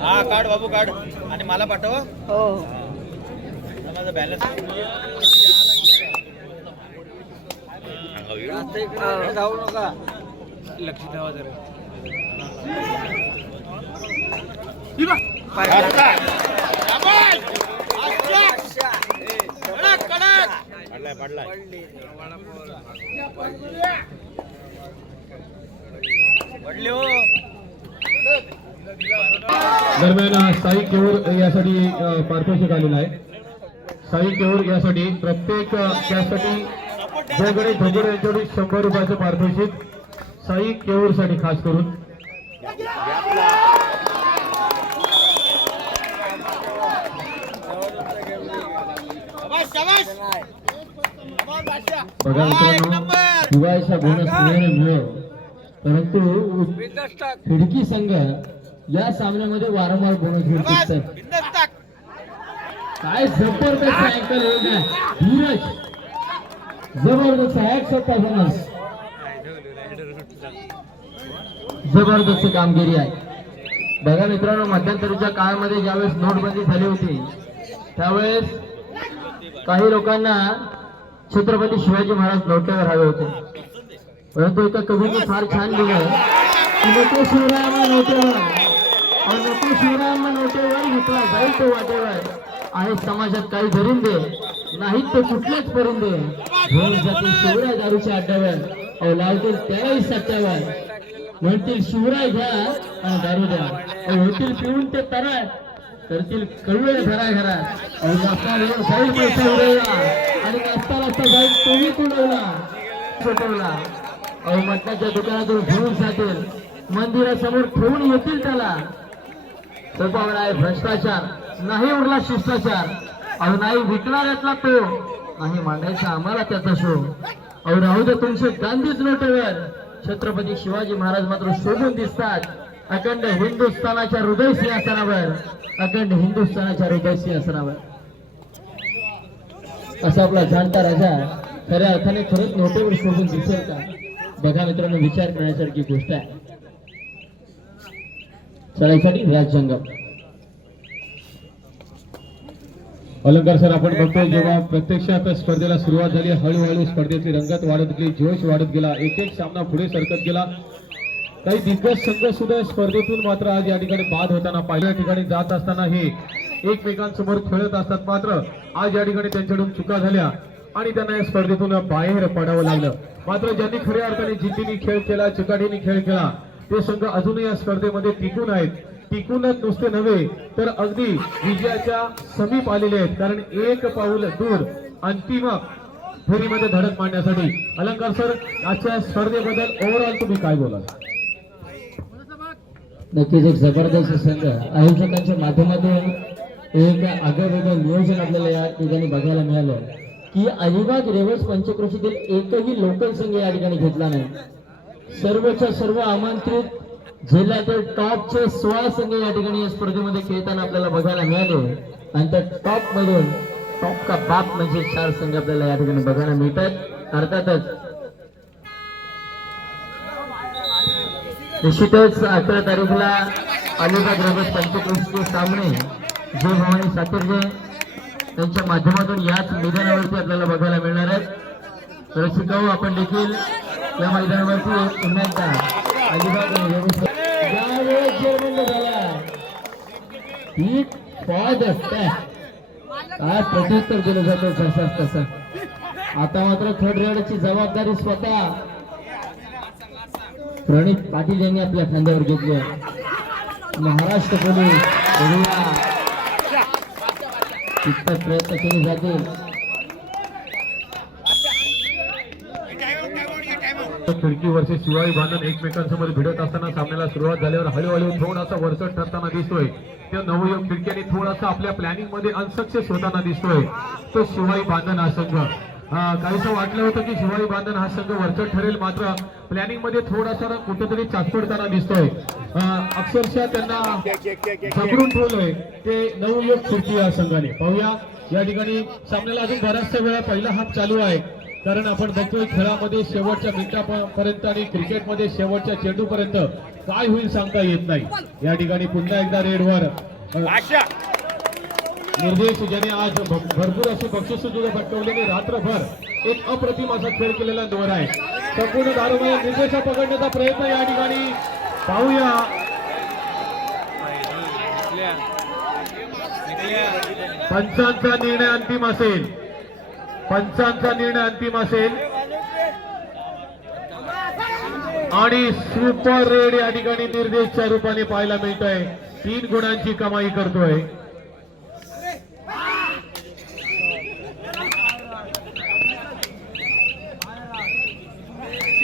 हा काढ बाबू काढ. आणि मला पाठव हो. माझा बॅलन्स जाऊ नका. पडलाय पडलाय. पडले हो. दरम्यान साई केऊर यासाठी पारितोषिक आलेलं आहे. साई केऊर यासाठी प्रत्येक त्यासाठी जोगडे झोगडे यांच्याकडे शंभर रुपयाचं पारितोषिक साई केऊरसाठी खास करून. बघा मित्रांनो दिवाळीचा बोनस मिळेल परंतु खिडकी संघ या सामन्यामध्ये वारंवार बोनस घेऊ शकतात. काय जबरदस्त अँकल धीरज. जबरदस्त एक सत्ता बोनस. जबरदस्त कामगिरी आहे. बघा मित्रांनो मध्यंतरीच्या काळामध्ये ज्यावेळेस नोटबंदी झाली होती त्यावेळेस काही लोकांना छत्रपती शिवाजी महाराज नोट्यावर हवे होते. परंतु एका कवीने फार छान लिहिलं नको शिवराम नोटेवर. नको शिवराम नोटेवर घेतला जाईल तो वाटेवर. आहे समाजात काही धरून दे नाहीत तो कुठलेच करून दे जातील शिवराय दारूच्या अड्ड्यावर. लावतील त्याही सत्यावर. म्हणतील शिवराय घ्या आणि दारू द्या. होतील पिऊन ते तरा करतील कळवे घरा घरा आणि नाश्ता नाश्ता जाईल तोही तुडवला सुटवला मटणाच्या दुकानातून घेऊन जातील. मंदिरासमोर ठेवून येतील त्याला. सोपावर आहे भ्रष्टाचार नाही उरला शिष्टाचार. अहो नाही विकणाऱ्यातला तो. नाही मांडायचा आम्हाला त्याचा शो अहो राहू दे तुमचे गांधीच नोटेवर. छत्रपती शिवाजी महाराज मात्र शोधून दिसतात. अखंड हिंदुस्थानाच्या हृदय सिंहासनावर. अखंड हिंदुस्थानाच्या हृदय सिंहासनावर. असा आपला जाणता राजा खऱ्या अर्थाने खरंच नोटेवर शोधून दिसेल का? बघा मित्रांनो विचार करण्यासारखी गोष्ट आहे. चढाईसाठी व्याज जंगम. अलंकार सर आपण बघतोय जेव्हा प्रत्यक्षात स्पर्धेला सुरुवात झाली हळूहळू स्पर्धेची रंगत वाढत गेली जोश वाढत गेला एक एक सामना पुढे सरकत गेला. काही दिग्गज संघ सुद्धा स्पर्धेतून मात्र आज या ठिकाणी बाद होताना पहिल्या ठिकाणी जात असताना हे एकमेकांसमोर खेळत असतात मात्र आज या ठिकाणी त्यांच्याकडून चुका झाल्या आणि त्यांना या स्पर्धेतून बाहेर पडावं लागलं. मात्र ज्यांनी खऱ्या अर्थाने जिद्दीने खेळ केला चिकाटीने खेळ केला ते संघ अजूनही या स्पर्धेमध्ये टिकून आहेत. टिकूनच नुसते नव्हे तर अगदी विजयाच्या समीप आलेले आहेत. कारण एक पाऊल दूर अंतिम फेरीमध्ये धडक मांडण्यासाठी अलंकार सर आजच्या स्पर्धेबद्दल ओव्हरऑल तुम्ही काय बोलाल? नक्कीच एक जबरदस्त संघ. आयोजकांच्या माध्यमातून एक आगळेवेगळं नियोजन आपल्याला या ठिकाणी बघायला मिळालं. की अलिबाग रेवस पंचक्रोशीतील एकही लोकल संघ या ठिकाणी घेतला नाही. सर्वच्या सर्व आमंत्रित जिल्ह्यातील टॉपचे सोळा संघ या ठिकाणी या स्पर्धेमध्ये खेळताना आपल्याला बघायला मिळाले. आणि त्या टॉप मधून टॉप का बाप म्हणजे चार संघ आपल्याला या ठिकाणी बघायला मिळतात. अर्थातच निश्चितच अकरा तारीखला अलिबाग रमेश पंचक्रोशीचे सामने जय भवानी सातर्जे त्यांच्या माध्यमातून याच मैदानावरती आपल्याला बघायला मिळणार आहेत. रसिकाऊ आपण देखील. या मैदानावरती पुन्हा एकदा अलिबाग ही फॉज असते. काय प्रत्युत्तर दिलं जातं जसाच तसा आता मात्र थर्ड रेडची जबाबदारी स्वतः प्रणित पाटील यांनी आपल्या खांद्यावर घेतली आहे. महाराष्ट्र पोलीस बघूया प्रयत्न केले जातील खिडकीवरचे शिवाई भांडण एकमेकांसमोर भिडत असताना सामन्याला सुरुवात झाल्यावर हळूहळू थोडासा वरचढ ठरताना दिसतोय. त्या नवयुग खिडक्याने थोडासा आपल्या प्लॅनिंगमध्ये अनसक्सेस होताना दिसतोय. तो शिवाई भांडण हा संघ. काहीसं वाटलं होतं की शिवाई बांधन हा संघ वरचढ ठरेल मात्र प्लॅनिंगमध्ये थोडासा कुठेतरी चाचपडताना दिसतोय. अक्षरशः त्यांना झगडून ठेवलंय ते नवयुग खिडकी या संघाने. पाहूया या ठिकाणी सामन्याला अजून बराचसा वेळा पहिला हाफ चालू आहे. कारण आपण बघतोय खेळामध्ये शेवटच्या मिनिटापर्यंत आणि क्रिकेटमध्ये शेवटच्या चेंडूपर्यंत काय होईल सांगता येत नाही. या ठिकाणी पुन्हा एकदा रेडवर. निर्देश ज्याने आज भरपूर असे बक्षीस सुद्धा पटकवलेले. रात्रभर एक अप्रतिम असा खेळ केलेला दोर आहे. संपूर्ण दारूमध्ये निर्देशा पकडण्याचा प्रयत्न या ठिकाणी पाहूया. पंचांचा निर्णय अंतिम असेल. पंचांचा निर्णय अंतिम असेल. आणि सुपर रेड या ठिकाणी निर्देशच्या रूपाने पाहायला मिळतोय. तीन गुणांची कमाई करतोय.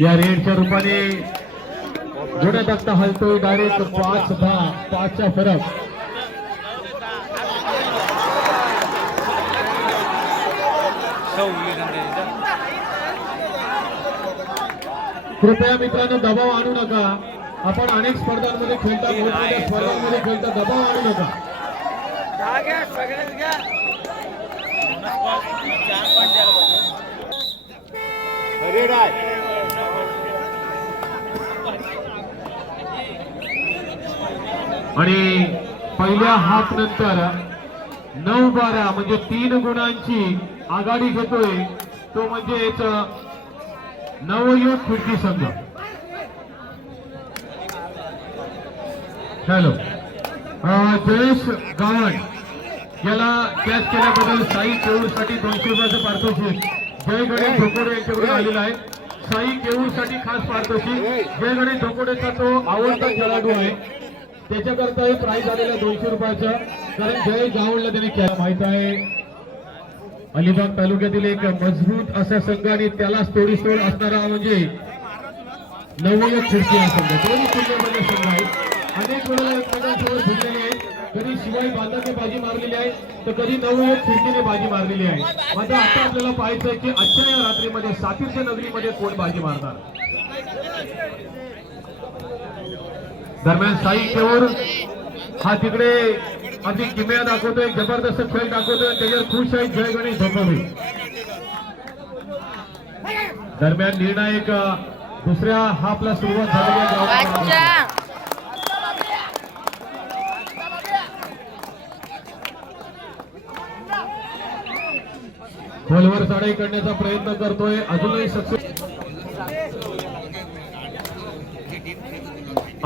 या रेडच्या रूपाने जोड्या बघता हलतोय डायरेक्ट पाच दहा पाचचा फरक. कृपया मित्रांनो दबाव आणू नका. आपण अनेक स्पर्धांमध्ये खेळता मोठमोठ्या स्पर्धांमध्ये खेळता दबाव आणू नका. सगळ्यात आणि पहिल्या हाफ नंतर नऊ बारा म्हणजे तीन गुणांची आघाडी घेतोय. तो म्हणजेच नवयुग खिडकी संघ. हॅलो. जयेश गावण याला कॅच केल्याबद्दल साई केऊरसाठी दोनशे रुपयाचं पारितोषिक. जय गणेश धोकोडे यांच्याकडून आलेला आहे. साई केऊरसाठी खास पारितोषिक. जय गणेश धोकोडेचा तो आवडता खेळाडू आहे. त्याच्याकरता हे प्राईज आलेलं दोनशे रुपयाचं. कारण जय गावणला त्यांनी खेळा माहीत आहे अलिबाग तालुक्यातील एक मजबूत असा संघ आणि त्यालाच तोडी तोड असणारा म्हणजे नवयक खिडकी हा संघ. दोन्ही तुल्यमध्ये संघ आहे. अनेक वेळेला एकमेकांसोबत भिडलेले आहेत. कधी शिवाय बांधाने बाजी मारलेली आहे तर कधी नवयक खिडकीने बाजी मारलेली आहे. मात्र आता आपल्याला पाहायचं आहे की आजच्या या रात्रीमध्ये सातीरच्या नगरीमध्ये कोण बाजी मारणार? दरम्यान साई केवळ हा तिकडे अगदी किमया दाखवतोय जबरदस्त खेळ दाखवतोय त्याच्यावर खुश आहे जय गणेश धोकोबे दरम्यान निर्णायक दुसऱ्या हाफला सुरुवात झालेली आहे. खोलवर चढाई करण्याचा प्रयत्न करतोय. अजूनही सक्सेस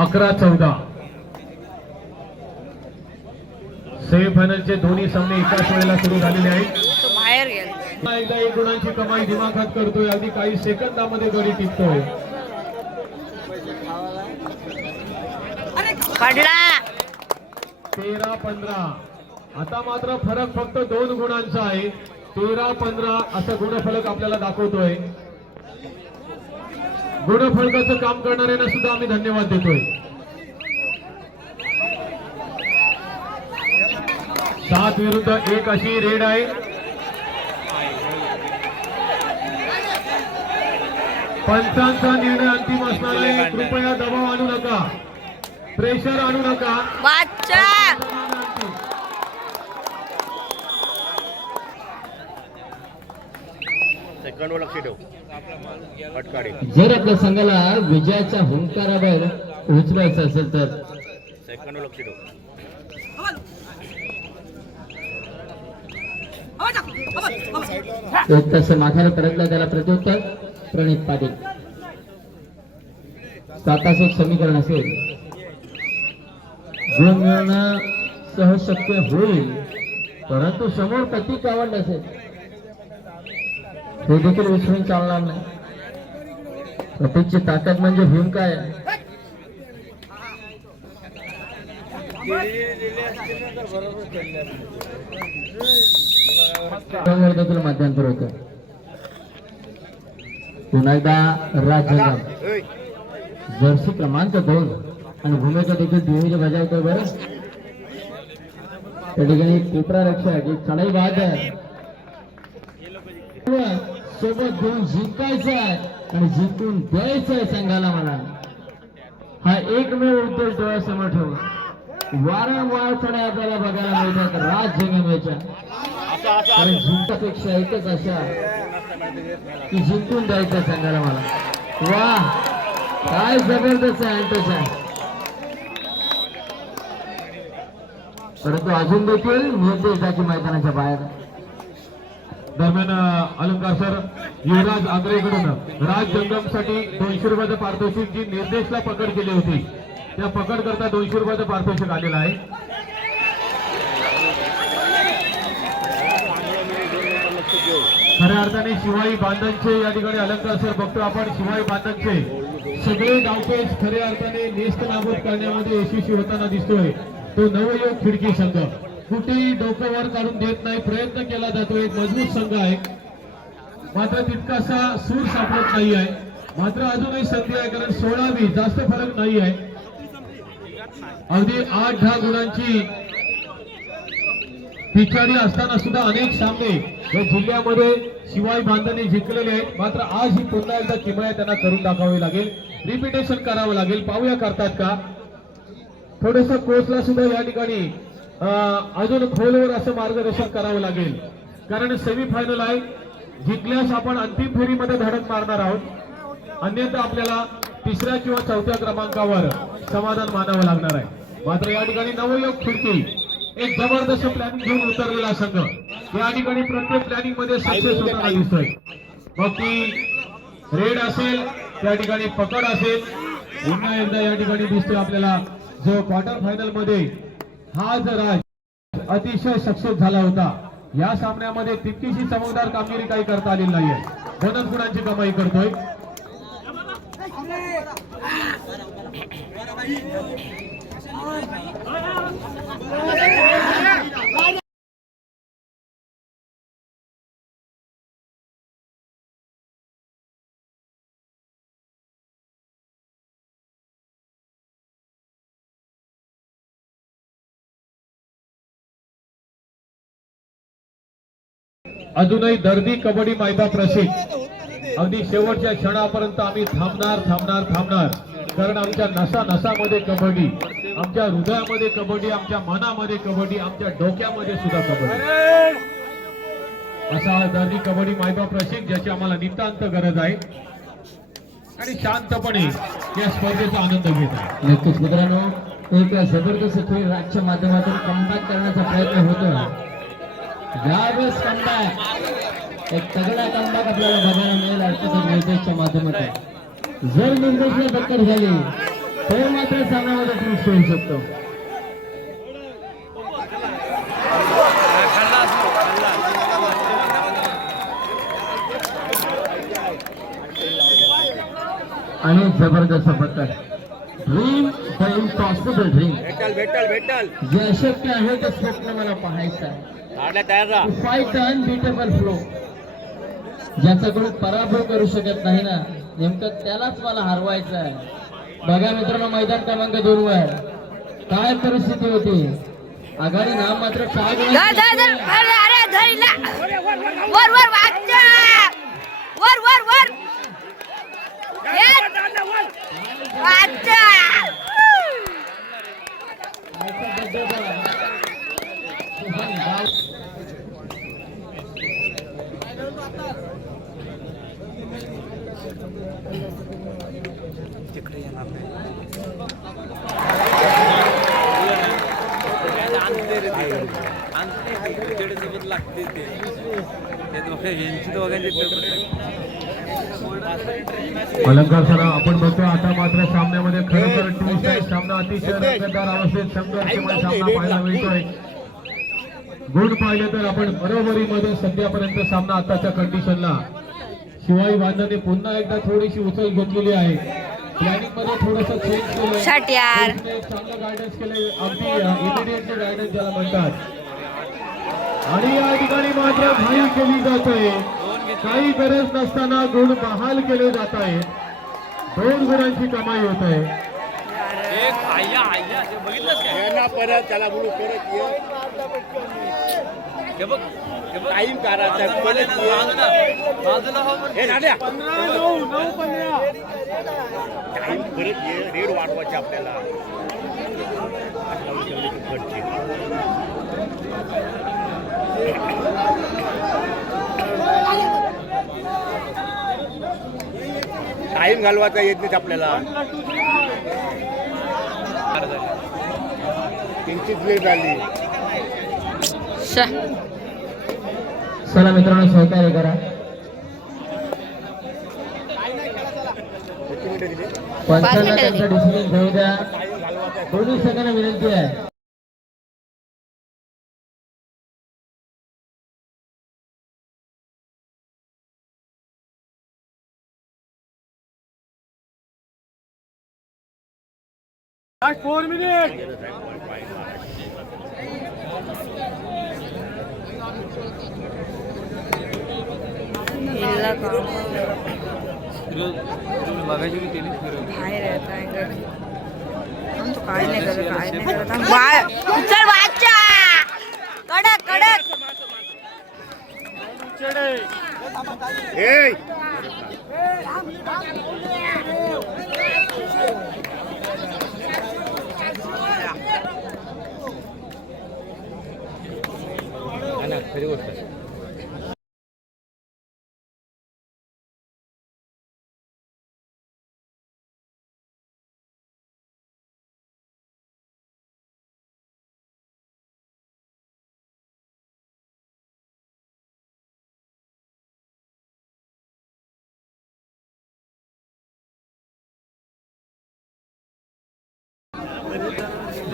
अकरा चौदा. सेमीफायनलचे दोन्ही सामने एकाच वेळेला सुरू झालेले आहेत. एकदा एक गुणांची कमाई दिमाखात करतोय. अगदी काही सेकंदामध्ये गडी टिकतोय. तेरा पंधरा. आता मात्र फरक फक्त दोन गुणांचा आहे. तेरा पंधरा असं गुणफलक आपल्याला दाखवतोय. गुणफलकाचं काम करणाऱ्यांना सुद्धा आम्ही धन्यवाद देतोय. सात विरुद्ध एक अशी रेड आहे. पंचांचा निर्णय अंतिम असणार आहे. कृपया दबाव आणू नका. प्रेशर आणू नका. सेकंड वर लक्ष ठेव. जर आपल्या संघाला विजयाच्या हुंकारावर उचलायचं असेल तर? एक तसं माथाला परतला त्याला प्रत्युत्तर प्रणित पाटील. स्वतःच एक समीकरण असेल. गुण मिळवणं सहज शक्य होईल परंतु समोर प्रतीक आवडलं असेल हे देखील विसरून चालणार नाही. कपिलची ताकद म्हणजे भूमिका काय? आहे माध्यम देखील मध्यंतर होतं. पुन्हा एकदा राज्य जर्सी क्रमांक दोन आणि भूमिका देखील दुहेरी बजावतो बरं. त्या ठिकाणी कोपरा रक्षक एक चढाई बाद आहे. सोबत घेऊन जिंकायचं आहे आणि जिंकून द्यायचं आहे संघाला मला हा एकमेव उद्देश डोळ्यासमोर ठेवून. वारंवार चढ्या आपल्याला बघायला मिळतात राज जगमेच्या. कारण जिंकापेक्षा एकच अशा की जिंकून द्यायचं संघाला मला वा काय जबरदस्त आहे अँटोचा परंतु अजून देखील निर्देश द्यायचे मैदानाच्या बाहेर. दरम्यान अलंकार सर युवराज आंग्रेकडून राज जंगमसाठी दोनशे रुपयाचं पारितोषिक जी निर्देशला पकड केली होती. त्या पकड करता दोनशे रुपयाचं पारितोषिक आलेलं आहे. खऱ्या अर्थाने शिवाई बांधणचे या ठिकाणी अलंकार सर बघतो आपण. शिवाई बांधणचे सगळे डावपेच खऱ्या अर्थाने नेस्त नाबूद करण्यामध्ये यशस्वी होताना दिसतोय. तो नवयोग खिडकी संघ. कुठेही डोकं वर काढून देत नाही. प्रयत्न केला जातो. एक मजबूत संघ आहे. मात्र तितकासा सूर सापडत नाही आहे. मात्र अजूनही संधी आहे कारण सोळावी जास्त फरक नाही आहे. अगदी आठ दहा गुणांची पिछाडी असताना सुद्धा अनेक सामने या जिल्ह्यामध्ये शिवाय बांधणे जिंकलेले आहेत. मात्र आज ही पुन्हा एकदा किमया त्यांना करून दाखवावी लागेल. रिपिटेशन करावं लागेल. पाहूया करतात का? थोडस कोचला सुद्धा या ठिकाणी अजून खोलवर असं मार्गदर्शन करावं लागेल. कारण सेमीफायनल आहे. जिंकल्यास आपण अंतिम फेरीमध्ये धडक मारणार आहोत. अन्यथा आपल्याला तिसऱ्या किंवा चौथ्या क्रमांकावर समाधान मानावं लागणार आहे. मात्र या ठिकाणी नवयोग खिडकी एक जबरदस्त प्लॅनिंग घेऊन उतरलेला संघ. या ठिकाणी प्रत्येक प्लॅनिंगमध्ये सक्सेस होताना दिसतोय. मग ती रेड असेल त्या ठिकाणी पकड असेल. पुन्हा एकदा या ठिकाणी दिसतोय आपल्याला. जो क्वार्टर फायनलमध्ये हा जर आज अतिशय सक्सेस झाला होता या सामन्यामध्ये तितकीशी चमकदार कामगिरी काही करता आलेली नाहीये बोनस गुणांची कमाई करतोय अजूनही दर्दी कबड्डी मायबा प्रसिद्ध. अगदी शेवटच्या क्षणापर्यंत आम्ही थांबणार थांबणार थांबणार. कारण आमच्या नसा नसामध्ये कबड्डी आमच्या हृदयामध्ये कबड्डी आमच्या मनामध्ये कबड्डी आमच्या डोक्यामध्ये सुद्धा कबड्डी. असा हा दर्दी कबड्डी मायबा प्रसिद्ध ज्याची आम्हाला नितांत गरज आहे. आणि शांतपणे या स्पर्धेचा आनंद घेत आहे. नक्कीच मित्रांनो एक जबरदस्त खेळ राजच्या माध्यमातून कमबॅक करण्याचा प्रयत्न होतो यावेळेस कमबॅक एक तगडा कमबॅक आपल्याला बघायला मिळेल अर्थात निर्देशच्या माध्यमातून. जर निर्देशला टक्कर झाली तर मात्र सामन्यामध्ये ट्विस्ट होऊ शकतो. आणि जबरदस्त पकड ड्रीम द इम्पॉसिबल ड्रीम भेटल भेटल भेटल. जे अशक्य आहे ते स्वप्न मला पाहायचं आहे. फाईट अनबिटेबल फ्लो ज्याच्याकडून पराभव करू शकत नाही ना नेमकं त्यालाच मला हरवायचं आहे. बघा मित्रांनो मैदान क्रमांक दोन वर. काय परिस्थिती होती? आघाडी नाम मात्र वर वर वर वाचा याचा दबदबा. सोहम गाव अलंकार सर आपण बघतो आता मात्र सामन्यामध्ये खरं तर ट्विस्ट आहे सामना अतिशय रंगतदार अवस्थेत संघर्षमय सामना पाहायला मिळतोय. गुण पाहिले तर आपण बरोबरीमध्ये सध्यापर्यंत सामना आताच्या कंडिशनला शिवाई बांधणे पुन्हा एकदा थोडीशी उचल घेतलेली आहे. प्लॅनिंगमध्ये थोडस चेंज केलं. चांगलं गायडन्स केले अगदी इमिडिएटली गायडन्स ज्याला म्हणतात. आणि या ठिकाणी मात्र घाई केली जाते. काही गरज नसताना गुण बहाल केले जात आहेत. दोन गुणांची कमाई होत आहे. यांना परत त्याला म्हणून परत ये. हे बघ टाईम काढायचा परत ये. हे नाड्या टाईम परत ये रेड वाढवायचे आपल्याला. टाइम घालवायचा येत नाही आपल्याला. किंचित लेट झाली चला मित्रांनो सहकार्य करा. मिनिटं त्यांचा डिसिजन घेऊ द्या. दोन्ही संघांना विनंती आहे. करत आम- वा- चल वाचा कडक कडक ए खरी गोष्ट आहे.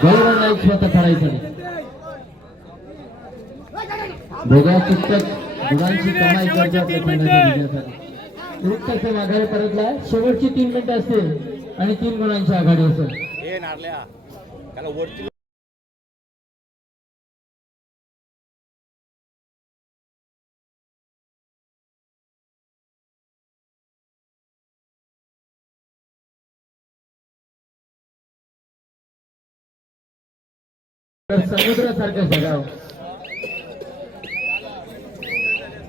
गौरव नाईक स्वतः करायचं नाही दोघा शिक्षक गुणांची कमाई करतो आपल्या संघाच्या विजयासाठी रुक्ताचे माघारी परतला शेवटची तीन मिनिटं असतील आणि तीन गुणांची आघाडी असेल. ए नारल्या. त्याला वरती तर समुद्रासारखं जगाव.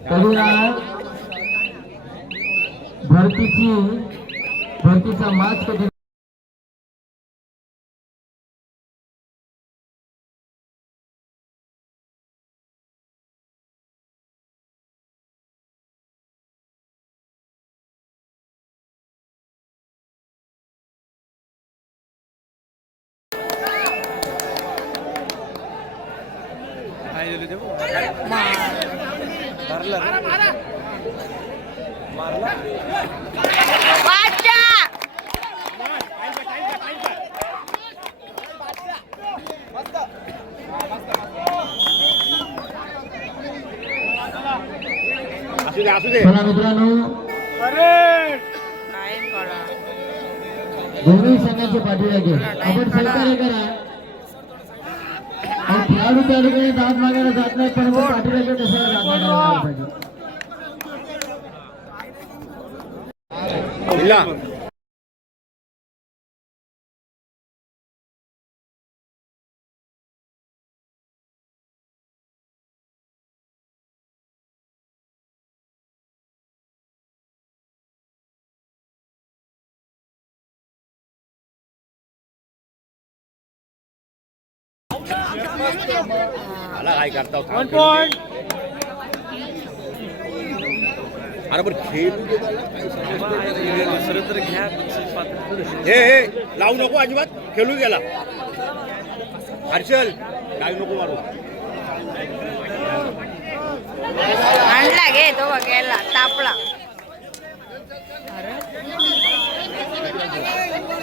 करुणा भरतीची भरतीचा मास्क चला मित्रांनो. दोन्ही संघाचे पाठीलागे आपण सहकार्य करा. खेळाडू त्या ठिकाणी दाद मागायला जात नाही पण पाठीलागे कशाला दाद मागायला पाहिजे. मला काय करता अरे बरं खेळू. हे हे लावू नको अजिबात. खेळू गेला हर्षल काय नको मारू. आणला घे तो बघ गेला तापला.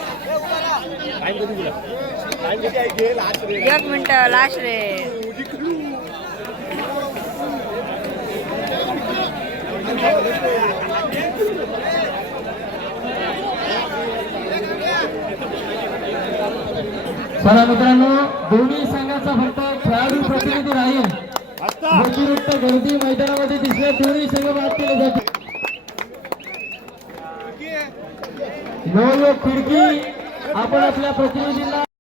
टाइम कधी दिला एक मिनिट लास्ट रे. चला मित्रांनो दोन्ही संघाचा फक्त खेळाडू प्रतिनिधी राहील. व्यतिरिक्त गर्दी मैदानामध्ये दिसल्या दोन्ही संघ बाद केले जातील. नो योग खिडकी. आपण आपल्या प्रतिनिधींना